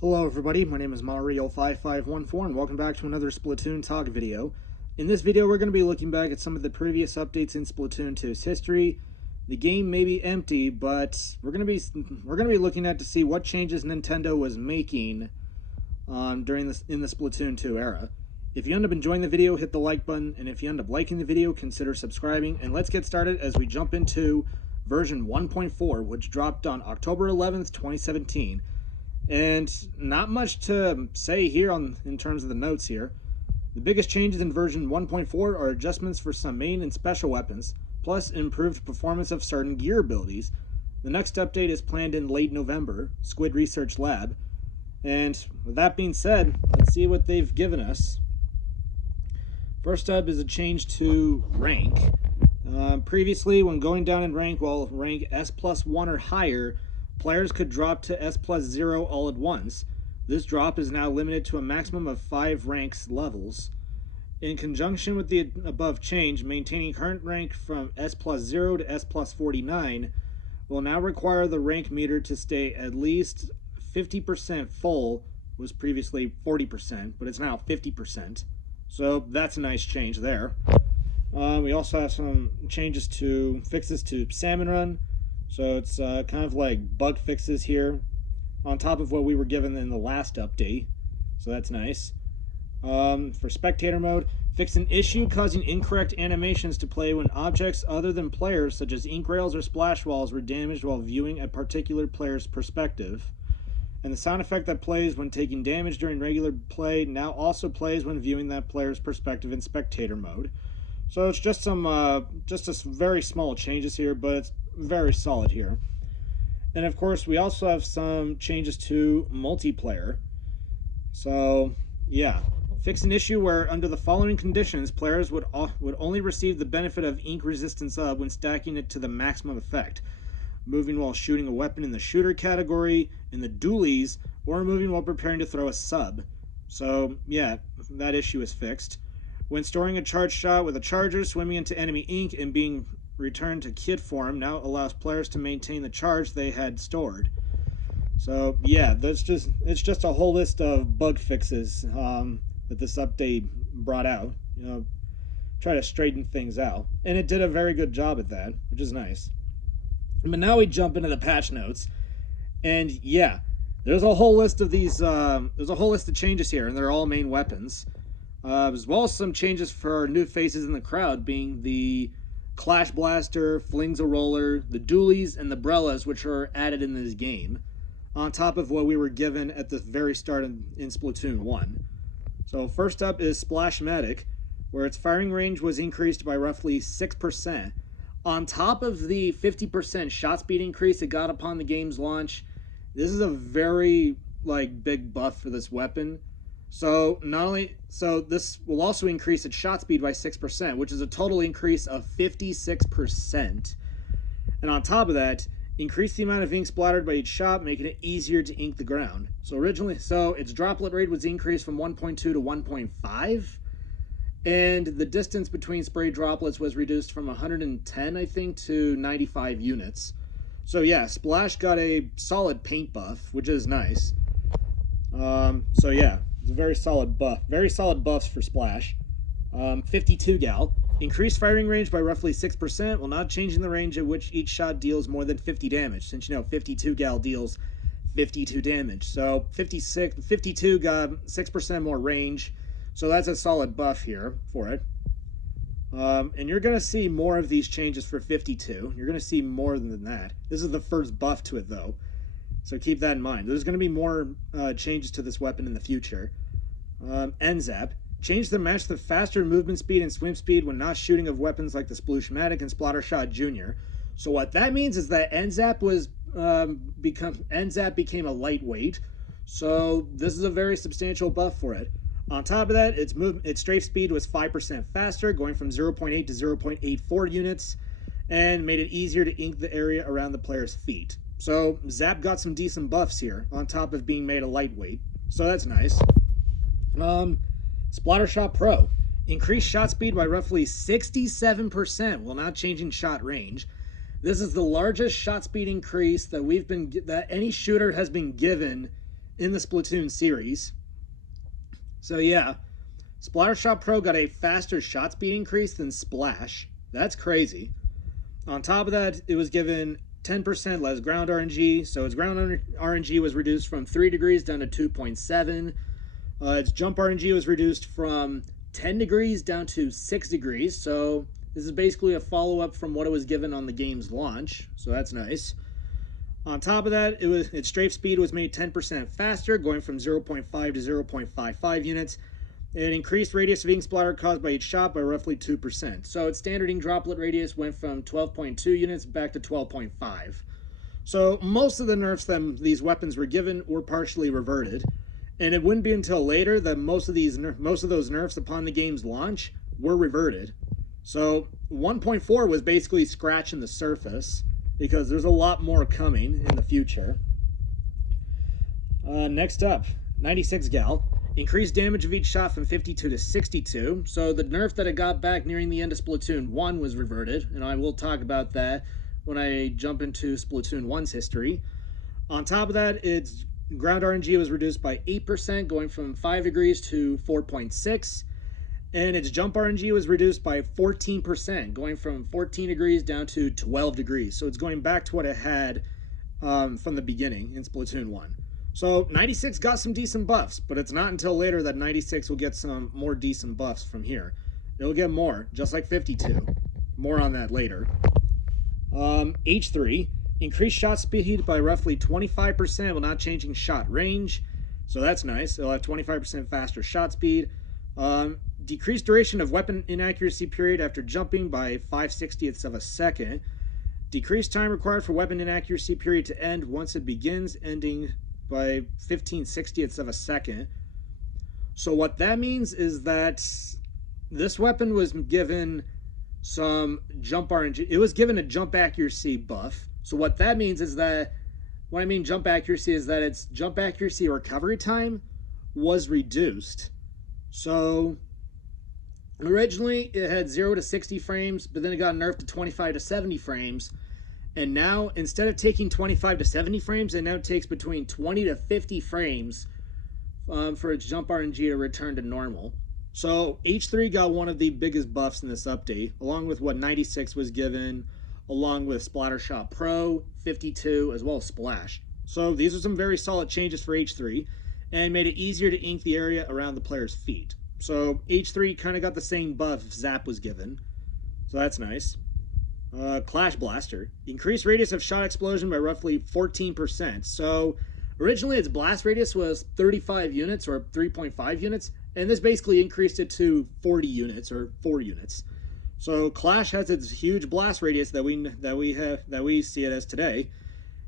Hello everybody, my name is Mario5514 and welcome back to another Splatoon talk video. In this video we're going to be looking back at some of the previous updates in Splatoon 2's history. The game may be empty, but we're going to be looking at to see what changes Nintendo was making in the Splatoon 2 era. If you end up enjoying the video, hit the like button, and if you end up liking the video, consider subscribing. And let's get started as we jump into version 1.4, which dropped on October 11th, 2017. And not much to say here in terms of the notes here. The biggest changes in version 1.4 are adjustments for some main and special weapons, plus improved performance of certain gear abilities. The next update is planned in late November, Squid Research Lab. And with that being said, let's see what they've given us. First up is a change to rank. Previously, when going down in rank while rank S+1 or higher, players could drop to S+0 all at once. This drop is now limited to a maximum of 5 ranks levels. In conjunction with the above change, maintaining current rank from S+0 to S+49 will now require the rank meter to stay at least 50% full, was previously 40%, but it's now 50%. So that's a nice change there. We also have some fixes to Salmon Run. So it's kind of like bug fixes here on top of what we were given in the last update. So that's nice. For spectator mode, fix an issue causing incorrect animations to play when objects other than players, such as ink rails or splash walls, were damaged while viewing a particular player's perspective. And the sound effect that plays when taking damage during regular play now also plays when viewing that player's perspective in spectator mode. So it's just just very small changes here, but it's very solid here. And of course, we also have some changes to multiplayer. So yeah, fix an issue where under the following conditions, players would only receive the benefit of ink resistance up when stacking it to the maximum effect. Moving while shooting a weapon in the shooter category, in the dualies, or moving while preparing to throw a sub. So yeah, that issue is fixed. When storing a charged shot with a charger, swimming into enemy ink and being returned to kit form now allows players to maintain the charge they had stored. So yeah, it's just a whole list of bug fixes that this update brought out. Try to straighten things out, and it did a very good job at that, which is nice. But now we jump into the patch notes, and yeah, there's a whole list of these. There's a whole list of changes here, and they're all main weapons. As well as some changes for new faces in the crowd, being the Clash Blaster, Flings a Roller, the Dualies, and the Brellas, which are added in this game, on top of what we were given at the very start in Splatoon 1. So first up is Splashmatic, where its firing range was increased by roughly 6%. On top of the 50% shot speed increase it got upon the game's launch, this is a very big buff for this weapon. So this will also increase its shot speed by 6%, which is a total increase of 56%. And on top of that, increase the amount of ink splattered by each shot, making it easier to ink the ground. So its droplet rate was increased from 1.2 to 1.5, and the distance between spray droplets was reduced from 110, I think, to 95 units. So yeah, Splash got a solid paint buff, which is nice. So yeah. It's a very solid buff. Very solid buffs for Splash. 52 gal. Increased firing range by roughly 6% while not changing the range at which each shot deals more than 50 damage. Since 52 gal deals 52 damage. So 52 got 6% more range. So that's a solid buff here for it. And you're going to see more of these changes for 52. You're going to see more than that. This is the first buff to it though. So keep that in mind. There's going to be more changes to this weapon in the future. NZAP. Change to match the faster movement speed and swim speed when not shooting of weapons like the Splooshmatic and Splattershot Jr. So what that means is that NZAP became a lightweight. So this is a very substantial buff for it. On top of that, its strafe speed was 5% faster, going from 0.8 to 0.84 units, and made it easier to ink the area around the player's feet. So Zap got some decent buffs here, on top of being made a lightweight. So that's nice. Splattershot Pro. Increased shot speed by roughly 67% while not changing shot range. This is the largest shot speed increase that any shooter has been given in the Splatoon series. So yeah, Splattershot Pro got a faster shot speed increase than Splash. That's crazy. On top of that, it was given 10% less ground RNG, so its ground RNG was reduced from 3 degrees down to 2.7. Its jump RNG was reduced from 10 degrees down to 6 degrees, so this is basically a follow-up from what it was given on the game's launch, so that's nice. On top of that, its strafe speed was made 10% faster, going from 0.5 to 0.55 units. It increased radius of ink splatter caused by each shot by roughly 2%. So its standard ink droplet radius went from 12.2 units back to 12.5. So most of the nerfs that these weapons were given were partially reverted. And it wouldn't be until later that most of those nerfs upon the game's launch were reverted. So 1.4 was basically scratching the surface, because there's a lot more coming in the future. Next up, 96 Gal. Increased damage of each shot from 52 to 62. So the nerf that it got back nearing the end of Splatoon 1 was reverted, and I will talk about that when I jump into Splatoon 1's history. On top of that, its ground RNG was reduced by 8%, going from 5 degrees to 4.6. And its jump RNG was reduced by 14%, going from 14 degrees down to 12 degrees. So it's going back to what it had from the beginning in Splatoon 1. So 96 got some decent buffs, but it's not until later that 96 will get some more decent buffs from here. It'll get more, just like 52. More on that later. H3, increased shot speed by roughly 25% while not changing shot range. So that's nice. It'll have 25% faster shot speed. Decreased duration of weapon inaccuracy period after jumping by 5/60ths of a second. Decreased time required for weapon inaccuracy period to end once it begins, ending by 15/60ths of a second. So what that means is that this weapon was given some jump RNG. It was given a jump accuracy buff. So what that means is that, when I mean jump accuracy, is that its jump accuracy recovery time was reduced. So originally it had 0 to 60 frames, but then it got nerfed to 25 to 70 frames. And now, instead of taking 25 to 70 frames, it now takes between 20 to 50 frames for its jump RNG to return to normal. So H3 got one of the biggest buffs in this update, along with what 96 was given, along with Splattershot Pro, 52, as well as Splash. So these are some very solid changes for H3, and made it easier to ink the area around the player's feet. So H3 kind of got the same buff Zap was given, so that's nice. Clash Blaster. Increased radius of shot explosion by roughly 14%. So originally its blast radius was 35 units or 3.5 units, and this basically increased it to 40 units or 4 units. So Clash has its huge blast radius that we see it as today.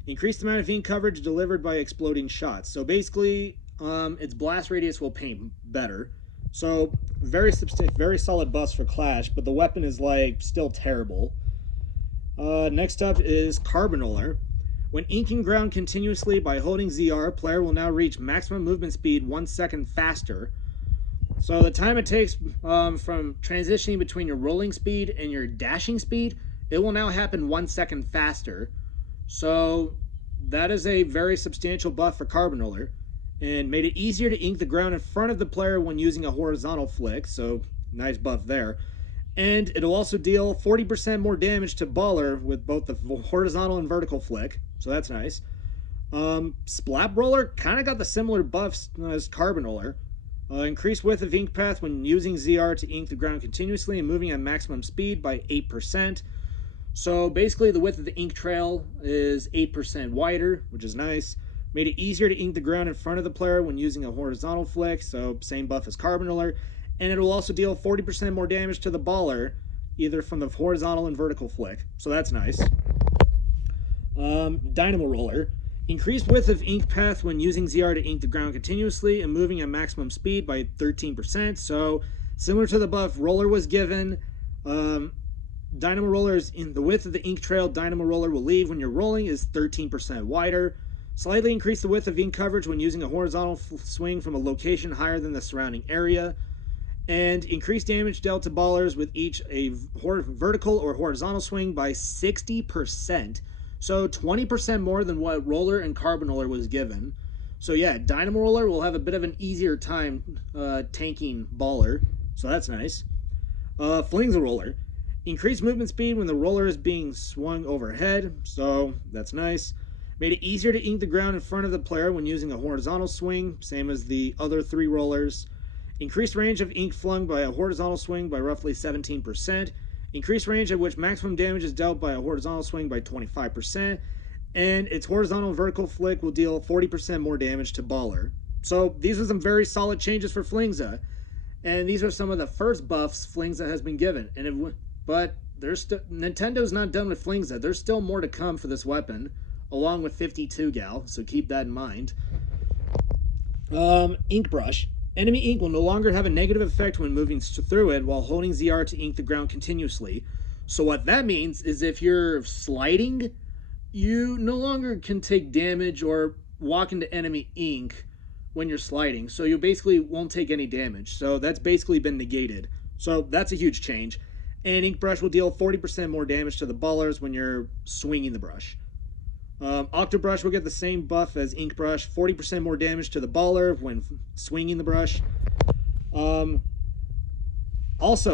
Increased amount of ink coverage delivered by exploding shots. So basically, its blast radius will paint better. So very solid buffs for Clash, but the weapon is like still terrible. Next up is Carbanolar. When inking ground continuously by holding ZR, player will now reach maximum movement speed 1 second faster. So the time it takes from transitioning between your rolling speed and your dashing speed, it will now happen 1 second faster. So that is a very substantial buff for Carbanolar, and made it easier to ink the ground in front of the player when using a horizontal flick, so nice buff there. And it'll also deal 40% more damage to Baller with both the horizontal and vertical flick, so that's nice. Splat Roller kind of got the similar buffs as Carbanolar. Increased width of ink path when using ZR to ink the ground continuously and moving at maximum speed by 8%. So basically the width of the ink trail is 8% wider, which is nice. Made it easier to ink the ground in front of the player when using a horizontal flick, so same buff as Carbanolar. And it will also deal 40% more damage to the Baller, either from the horizontal and vertical flick, so that's nice. Dynamo Roller. Increased width of ink path when using ZR to ink the ground continuously and moving at maximum speed by 13%. So similar to the buff Roller was given, Dynamo Roller is in the width of the ink trail Dynamo Roller will leave when you're rolling is 13% wider. Slightly increase the width of ink coverage when using a horizontal swing from a location higher than the surrounding area. And increase damage dealt to ballers with each a vertical or horizontal swing by 60%. So 20% more than what Roller and Carbanolar was given. So yeah, Dynamo Roller will have a bit of an easier time tanking Baller, so that's nice. Flings a Roller. Increased movement speed when the roller is being swung overhead, so that's nice. Made it easier to ink the ground in front of the player when using a horizontal swing, same as the other 3 rollers. Increased range of ink flung by a horizontal swing by roughly 17%. Increased range at which maximum damage is dealt by a horizontal swing by 25%. And its horizontal vertical flick will deal 40% more damage to Baller. So these are some very solid changes for Flingza. And these are some of the first buffs Flingza has been given. But Nintendo's not done with Flingza. There's still more to come for this weapon, along with 52 Gal, so keep that in mind. Ink Brush. Enemy ink will no longer have a negative effect when moving through it while holding ZR to ink the ground continuously. So what that means is if you're sliding, you no longer can take damage or walk into enemy ink when you're sliding. So you basically won't take any damage. So that's basically been negated. So that's a huge change. And Ink Brush will deal 40% more damage to the ballers when you're swinging the brush. Octobrush will get the same buff as Ink Brush, 40% more damage to the baller when swinging the brush. Also,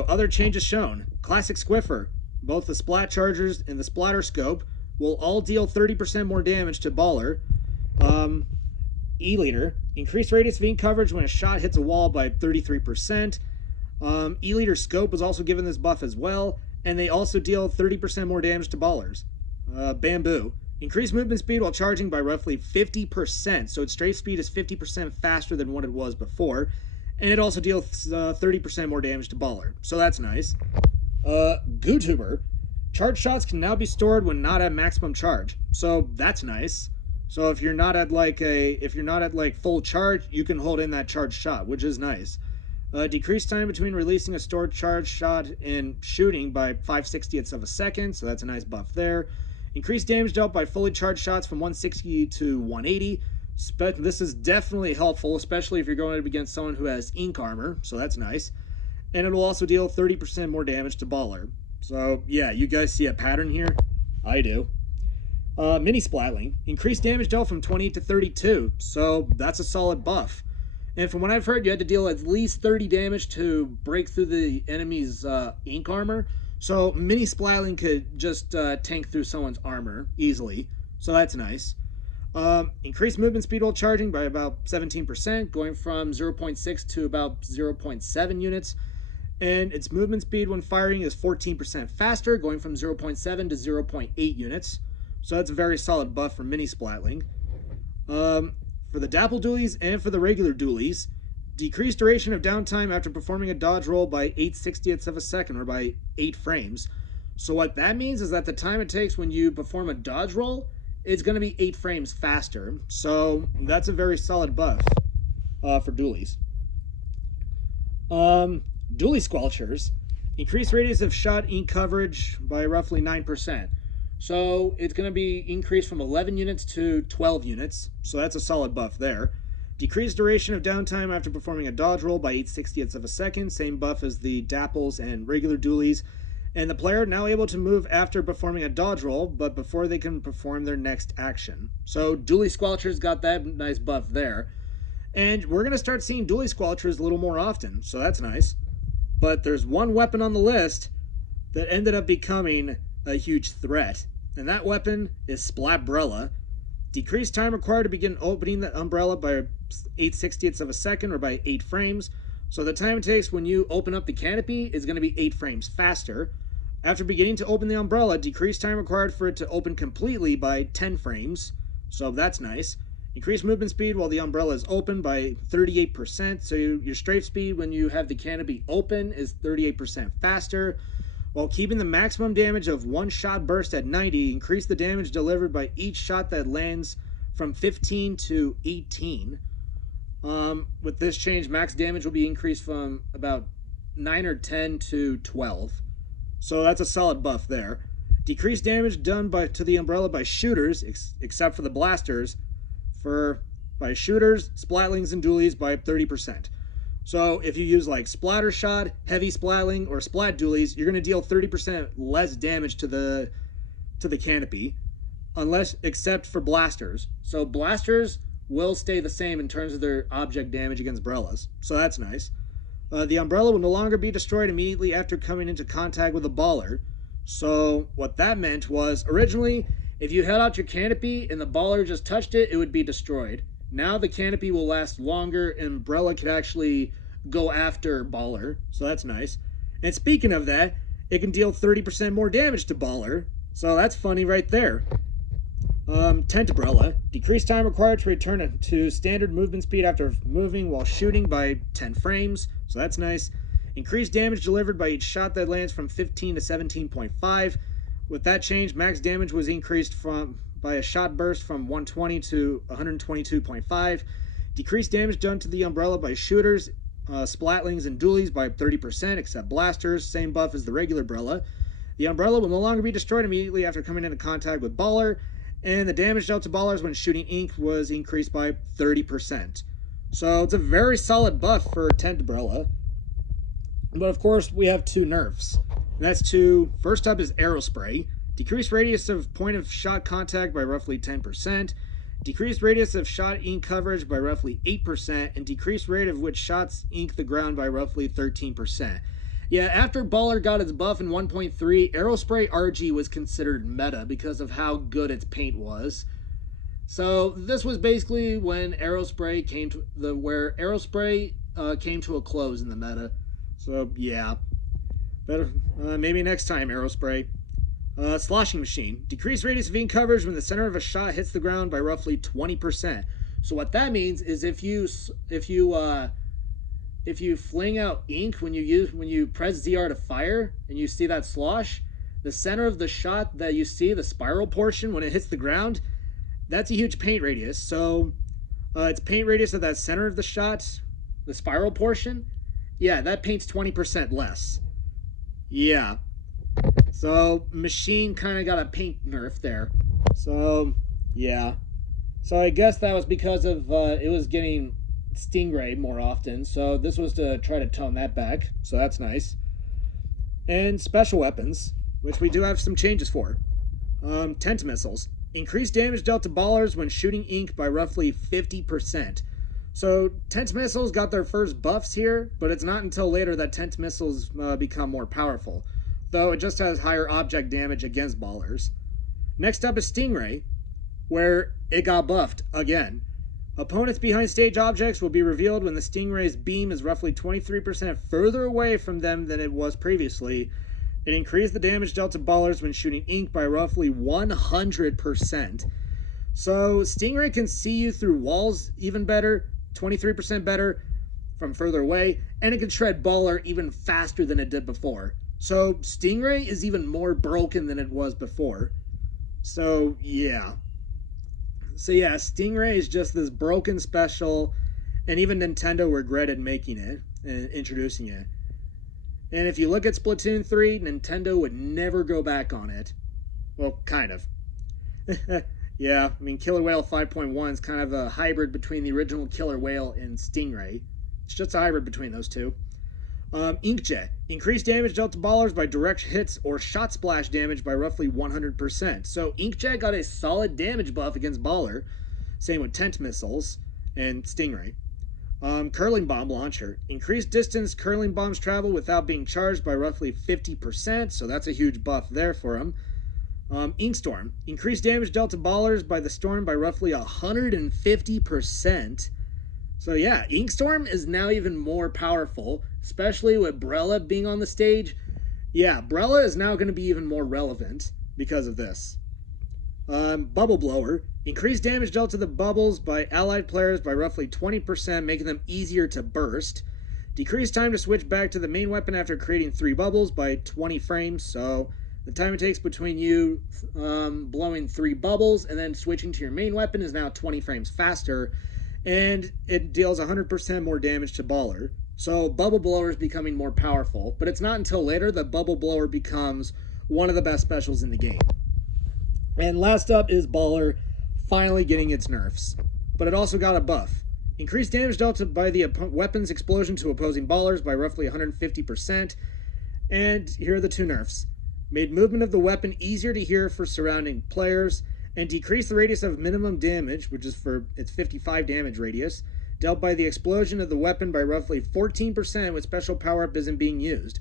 other changes shown. Classic Squiffer, both the Splat Chargers and the Splatter Scope will all deal 30% more damage to baller. E-Leader, increased radius of ink coverage when a shot hits a wall by 33%. E-Leader Scope was also given this buff as well, and they also deal 30% more damage to ballers. Bamboo, increased movement speed while charging by roughly 50%, so its strafe speed is 50% faster than what it was before, and it also deals 30% more damage to baller, so that's nice. Gootuber, charge shots can now be stored when not at maximum charge, so that's nice. So if you're not at like full charge, you can hold in that charged shot, which is nice. Decreased time between releasing a stored charge shot and shooting by 5/60ths of a second, so that's a nice buff there. Increased damage dealt by fully charged shots from 160 to 180. This is definitely helpful, especially if you're going up against someone who has ink armor, so that's nice. And it will also deal 30% more damage to baller. So yeah, you guys see a pattern here? I do. Mini Splatling, increased damage dealt from 20 to 32, so that's a solid buff. And from what I've heard, you had to deal at least 30 damage to break through the enemy's ink armor. So Mini Splatling could just tank through someone's armor easily. So that's nice. Increased movement speed while charging by about 17%, going from 0.6 to about 0.7 units. And its movement speed when firing is 14% faster, going from 0.7 to 0.8 units. So that's a very solid buff for Mini Splatling. For the Dapple Dualies and for the regular Dualies, decreased duration of downtime after performing a dodge roll by 8/60ths of a second, or by 8 frames. So what that means is that the time it takes when you perform a dodge roll is going to be 8 frames faster. So that's a very solid buff for Dualies. Dualie Squelchers, increased radius of shot ink coverage by roughly 9%. So it's going to be increased from 11 units to 12 units, so that's a solid buff there. Decreased duration of downtime after performing a dodge roll by 8/60ths of a second, same buff as the Dapples and regular Dualies. And the player now able to move after performing a dodge roll, but before they can perform their next action. So Dualie Squelchers got that nice buff there. And we're going to start seeing Dualie Squelchers a little more often, so that's nice. But there's one weapon on the list that ended up becoming a huge threat, and that weapon is Splatbrella. Decreased time required to begin opening the umbrella by 8/60ths of a second, or by 8 frames. So the time it takes when you open up the canopy is going to be 8 frames faster. After beginning to open the umbrella, decreased time required for it to open completely by 10 frames. So that's nice. Increased movement speed while the umbrella is open by 38%. So your strafe speed when you have the canopy open is 38% faster. While keeping the maximum damage of one shot burst at 90, increase the damage delivered by each shot that lands from 15 to 18. With this change, max damage will be increased from about 9 or 10 to 12. So that's a solid buff there. Decreased damage done to the umbrella by shooters, except for the blasters, by shooters, splatlings, and dualies by 30%. So if you use like Splatter Shot, Heavy Splatling, or Splat Dualies, you're going to deal 30% less damage to the canopy, except for blasters. So blasters will stay the same in terms of their object damage against umbrellas, so that's nice. The umbrella will no longer be destroyed immediately after coming into contact with a baller. So what that meant was, originally, if you held out your canopy and the baller just touched it, it would be destroyed. Now the canopy will last longer and umbrella could actually go after baller, so that's nice. And speaking of that, it can deal 30% more damage to baller, so that's funny right there. Tent umbrella. Decreased time required to return to standard movement speed after moving while shooting by 10 frames. So that's nice. Increased damage delivered by each shot that lands from 15 to 17.5. With that change, max damage was increased by a shot burst from 120 to 122.5. Decreased damage done to the umbrella by shooters, splatlings, and dualies by 30%, except blasters. Same buff as the regular umbrella. The umbrella will no longer be destroyed immediately after coming into contact with baller. And the damage dealt to ballers when shooting ink was increased by 30%. So it's a very solid buff for Tent Umbrella. But of course, we have two nerfs. And that's two. First up is Aerospray. Decreased radius of point of shot contact by roughly 10%. Decreased radius of shot ink coverage by roughly 8%. And decreased rate of which shots ink the ground by roughly 13%. Yeah, after Baller got its buff in 1.3, Aerospray RG was considered meta because of how good its paint was. So this was basically when Aerospray came to came to a close in the meta. So yeah, better maybe next time Aerospray. Sloshing Machine. Decreased radius of ink coverage when the center of a shot hits the ground by roughly 20%. So what that means is if you fling out ink when you press ZR to fire and you see that slosh, the center of the shot that you see, the spiral portion when it hits the ground, that's a huge paint radius. So it's paint radius of that center of the shot, the spiral portion. Yeah, that paints 20% less. Yeah. So Machine kind of got a paint nerf there. So yeah. So I guess that was because of it was getting Stingray more often, so this was to try to tone that back, so that's nice. And special weapons, which we do have some changes for. Tent missiles. Increased damage dealt to ballers when shooting ink by roughly 50%. So tent missiles got their first buffs here, but it's not until later that tent missiles become more powerful, though it just has higher object damage against ballers. Next up is Stingray, where it got buffed again. Opponents behind stage objects will be revealed when the Stingray's beam is roughly 23% further away from them than it was previously. It increased the damage dealt to ballers when shooting ink by roughly 100%. So Stingray can see you through walls even better, 23% better from further away, and it can shred baller even faster than it did before. So Stingray is even more broken than it was before. So yeah. Stingray is just this broken special, and even Nintendo regretted making it and introducing it. And if you look at Splatoon 3, Nintendo would never go back on it. Well, kind of. Yeah, I mean, Killer Whale 5.1 is kind of a hybrid between the original Killer Whale and Stingray. It's just a hybrid between those two. Inkjet. Increased damage dealt to ballers by direct hits or shot splash damage by roughly 100%. So Inkjet got a solid damage buff against baller. Same with tent missiles and Stingray. Curling bomb launcher. Increased distance curling bombs travel without being charged by roughly 50%. So that's a huge buff there for him. Inkstorm. Increased damage dealt to ballers by the storm by roughly 150%. So yeah, Inkstorm is now even more powerful, especially with Brella being on the stage. Yeah, Brella is now going to be even more relevant because of this. Bubble Blower. Increased damage dealt to the bubbles by allied players by roughly 20%, making them easier to burst. Decreased time to switch back to the main weapon after creating 3 bubbles by 20 frames, so the time it takes between you blowing 3 bubbles and then switching to your main weapon is now 20 frames faster, and it deals 100% more damage to baller. So Bubble Blower is becoming more powerful, but it's not until later that Bubble Blower becomes one of the best specials in the game. And last up is Baller finally getting its nerfs, but it also got a buff. Increased damage dealt by the weapon's explosion to opposing ballers by roughly 150%, and here are the 2 nerfs. Made movement of the weapon easier to hear for surrounding players, and decrease the radius of minimum damage, which is for its 55 damage radius, dealt by the explosion of the weapon by roughly 14% when special power-up isn't being used.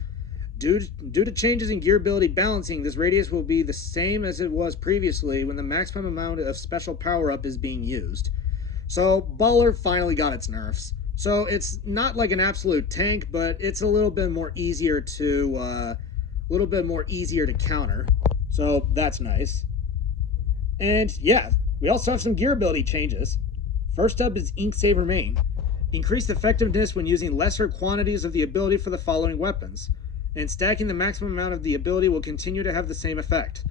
Due to changes in gear ability balancing, this radius will be the same as it was previously when the maximum amount of special power-up is being used. So, Baller finally got its nerfs. So, it's not like an absolute tank, but it's a little bit more easier to counter. So, that's nice. And yeah, we also have some gear ability changes. First up is Ink Saver Main. Increased effectiveness when using lesser quantities of the ability for the following weapons. And stacking the maximum amount of the ability will continue to have the same effect.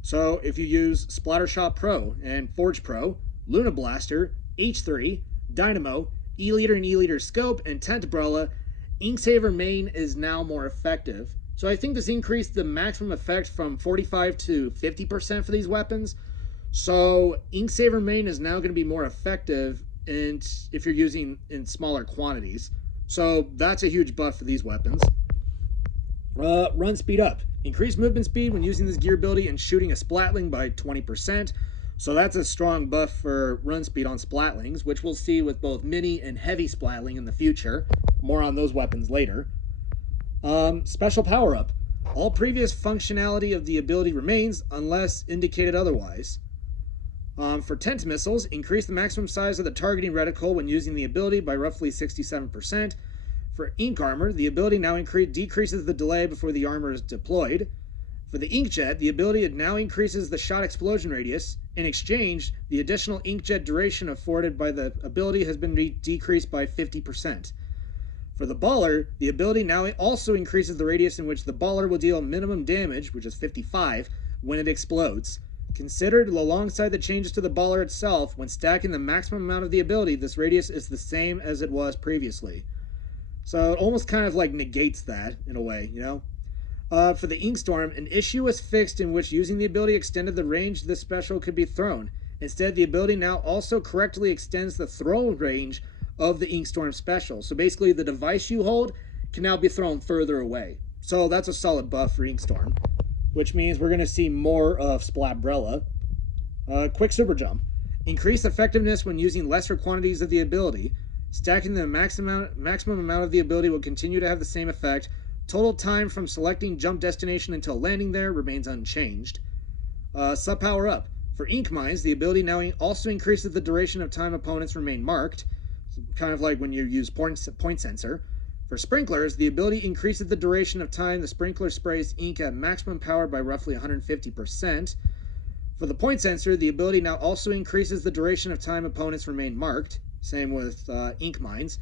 So if you use Splattershot Pro and Forge Pro, Luna Blaster, H3, Dynamo, E-Liter and E-Liter Scope, and Tent Umbrella, Ink Saver Main is now more effective. So I think this increased the maximum effect from 45 to 50% for these weapons. So Ink Saver Main is now going to be more effective if you're using in smaller quantities. So that's a huge buff for these weapons. Run speed up. Increase movement speed when using this gear ability and shooting a Splatling by 20%. So that's a strong buff for run speed on Splatlings, which we'll see with both mini and heavy Splatling in the future. More on those weapons later. Special power up. All previous functionality of the ability remains unless indicated otherwise. For tent missiles, increase the maximum size of the targeting reticle when using the ability by roughly 67%. For ink armor, the ability now decreases the delay before the armor is deployed. For the inkjet, the ability now increases the shot explosion radius. In exchange, the additional inkjet duration afforded by the ability has been decreased by 50%. For the baller, the ability now also increases the radius in which the baller will deal minimum damage, which is 55, when it explodes. Considered alongside the changes to the baller itself, when stacking the maximum amount of the ability, this radius is the same as it was previously. So it almost kind of like negates that in a way, you know? For the Inkstorm, an issue was fixed in which using the ability extended the range this special could be thrown. Instead, the ability now also correctly extends the throw range of the Inkstorm special. So basically, the device you hold can now be thrown further away. So that's a solid buff for Inkstorm, which means we're going to see more of Splatbrella. Quick Super Jump. Increase effectiveness when using lesser quantities of the ability. Stacking the maximum amount of the ability will continue to have the same effect. Total time from selecting jump destination until landing there remains unchanged. Sub Power Up. For Ink Mines, the ability now also increases the duration of time opponents remain marked. Kind of like when you use point sensor. For sprinklers, the ability increases the duration of time the sprinkler sprays ink at maximum power by roughly 150%. For the point sensor, the ability now also increases the duration of time opponents remain marked. Same with ink mines.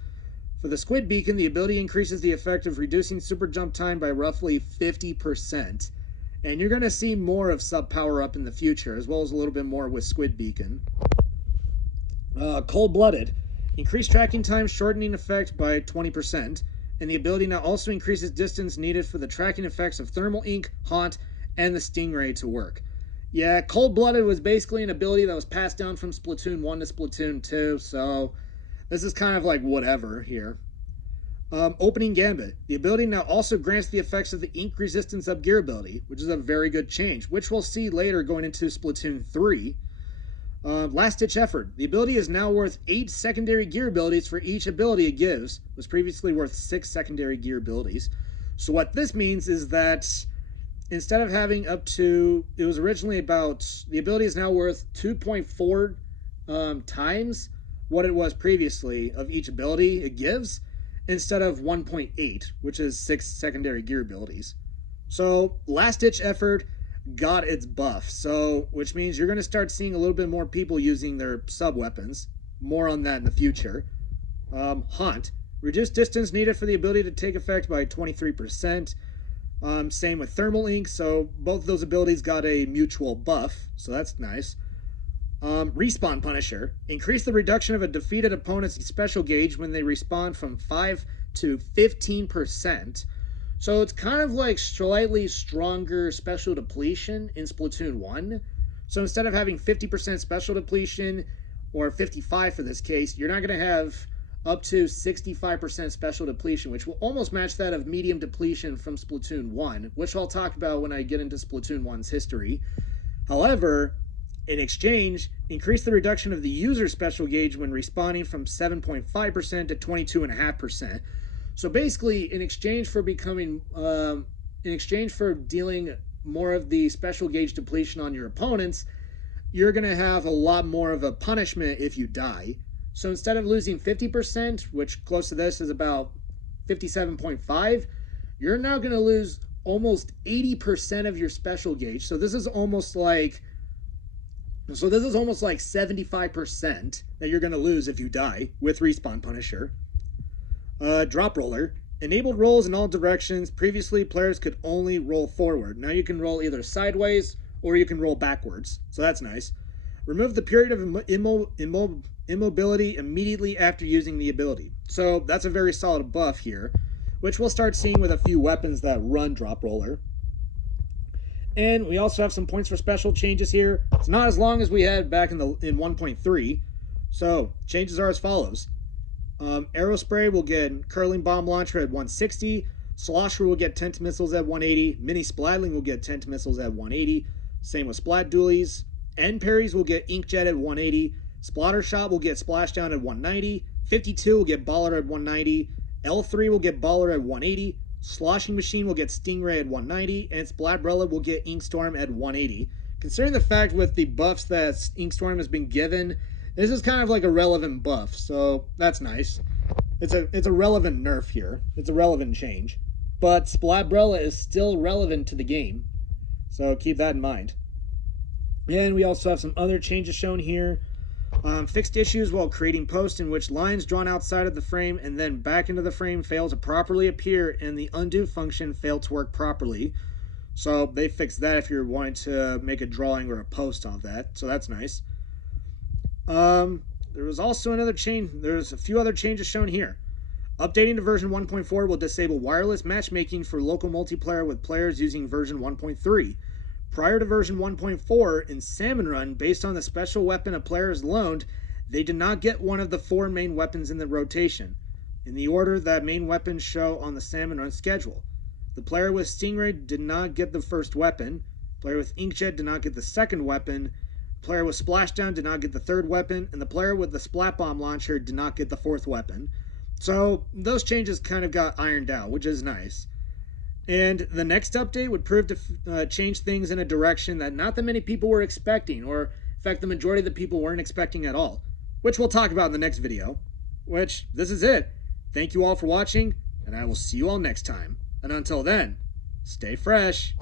For the squid beacon, the ability increases the effect of reducing super jump time by roughly 50%. And you're going to see more of sub power up in the future, as well as a little bit more with squid beacon. Cold-blooded. Increased tracking time shortening effect by 20, and the ability now also increases distance needed for the tracking effects of Thermal Ink, Haunt, and the Stingray to work. Yeah, Cold-Blooded was basically an ability that was passed down from Splatoon 1 to Splatoon 2, so this is kind of like whatever here. Opening Gambit. The ability now also grants the effects of the Ink Resistance Up gear ability, which is a very good change, which we'll see later going into Splatoon 3. Last Ditch Effort. The ability is now worth 8 secondary gear abilities for each ability it gives. It was previously worth 6 secondary gear abilities. So what this means is that instead of having up to, it was originally about, the ability is now worth 2.4 times what it was previously of each ability it gives, instead of 1.8, which is 6 secondary gear abilities. So Last Ditch Effort got its buff, so which means you're going to start seeing a little bit more people using their sub weapons. More on that in the future. Haunt. Reduced distance needed for the ability to take effect by 23%. Same with Thermal Ink, so both of those abilities got a mutual buff, so that's nice. Respawn Punisher. Increase the reduction of a defeated opponent's special gauge when they respawn from 5 to 15%. So it's kind of like slightly stronger special depletion in Splatoon 1. So instead of having 50% special depletion, or 55 for this case, you're not going to have up to 65% special depletion, which will almost match that of medium depletion from Splatoon 1, which I'll talk about when I get into Splatoon 1's history. However, In exchange, increase the reduction of the user's special gauge when respawning from 7.5% to 22.5%. So basically, in exchange for dealing more of the special gauge depletion on your opponents, you're going to have a lot more of a punishment if you die. So instead of losing 50%, which close to this is about 57.5, you're now going to lose almost 80% of your special gauge. So this is almost like 75% that you're going to lose if you die with Respawn Punisher. Drop Roller. Enabled rolls in all directions. Previously, players could only roll forward. Now you can roll either sideways or you can roll backwards. So that's nice. Remove the period of immobility immediately after using the ability. So that's a very solid buff here, which we'll start seeing with a few weapons that run Drop Roller. And we also have some points for special changes here. It's not as long as we had back in 1.3. So changes are as follows. Aerospray will get Curling Bomb Launcher at 160. Slosher will get Tent Missiles at 180. Mini Splatling will get Tent Missiles at 180. Same with Splat Dualies. End Parries will get Inkjet at 180. Splatter Shot will get Splashdown at 190. 52 will get Baller at 190. L3 will get Baller at 180. Sloshing Machine will get Stingray at 190, and Splatbrella will get Inkstorm at 180. Considering the fact with the buffs that Inkstorm has been given, this is kind of like a relevant buff, so that's nice. It's a relevant nerf here. It's a relevant change. But Splatbrella is still relevant to the game, so keep that in mind. And we also have some other changes shown here. Fixed issues while creating posts in which lines drawn outside of the frame and then back into the frame fail to properly appear and the undo function failed to work properly. So they fixed that if you're wanting to make a drawing or a post of that. So that's nice. There was also another change. There's a few other changes shown here. Updating to version 1.4 will disable wireless matchmaking for local multiplayer with players using version 1.3. Prior to version 1.4, in Salmon Run, based on the special weapon a player is loaned, they did not get one of the 4 main weapons in the rotation, in the order that main weapons show on the Salmon Run schedule. The player with Stingray did not get the first weapon, the player with Inkjet did not get the second weapon, the player with Splashdown did not get the third weapon, and the player with the Splat Bomb Launcher did not get the fourth weapon. So those changes kind of got ironed out, which is nice. And the next update would prove to change things in a direction that not that many people were expecting, or in fact the majority of the people weren't expecting at all, which we'll talk about in the next video. Which, this is it. Thank you all for watching, and I will see you all next time. And until then, stay fresh.